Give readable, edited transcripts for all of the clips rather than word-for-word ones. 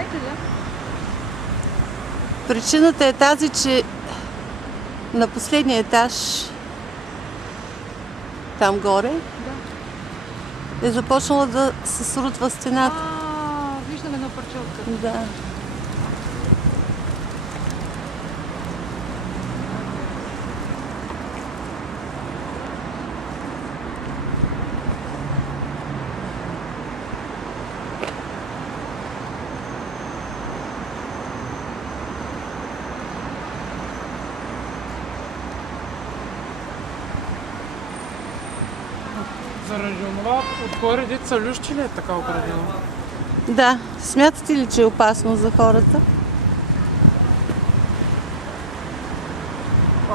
Знаете ли? Причината е тази, че на последния етаж, там горе, е започнала да се срутва стената. Виждам едно парче от къде. Да. Заради това отгоре деца лющи ли е така оградено? Да. Смятате ли, че е опасно за хората?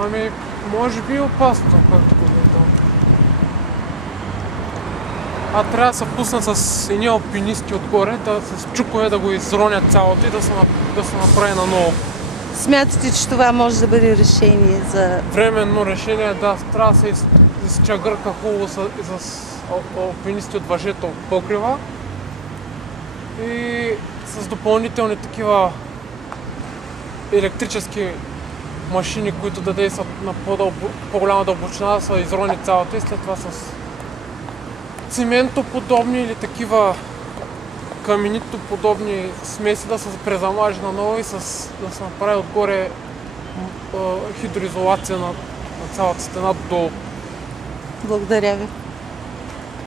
Ами, може би е опасно, както го виждам. Трябва да се пуснат с едни алпинисти отгоре, с чукове да го изронят цялото и да се направи наново. Смятате, че това може да бъде решение за... Временно решение, да, трябва да се изчагърка хубаво с алпинисти от въжето от покрива и с допълнителни такива електрически машини, които да действат на по-голяма дълбочина, да се изрони цялото и след това с цементоподобни или такива каменитоподобни смеси да се презамажи наново и да се направи отгоре хидроизолация на цялата стена долу. Благодаря ви.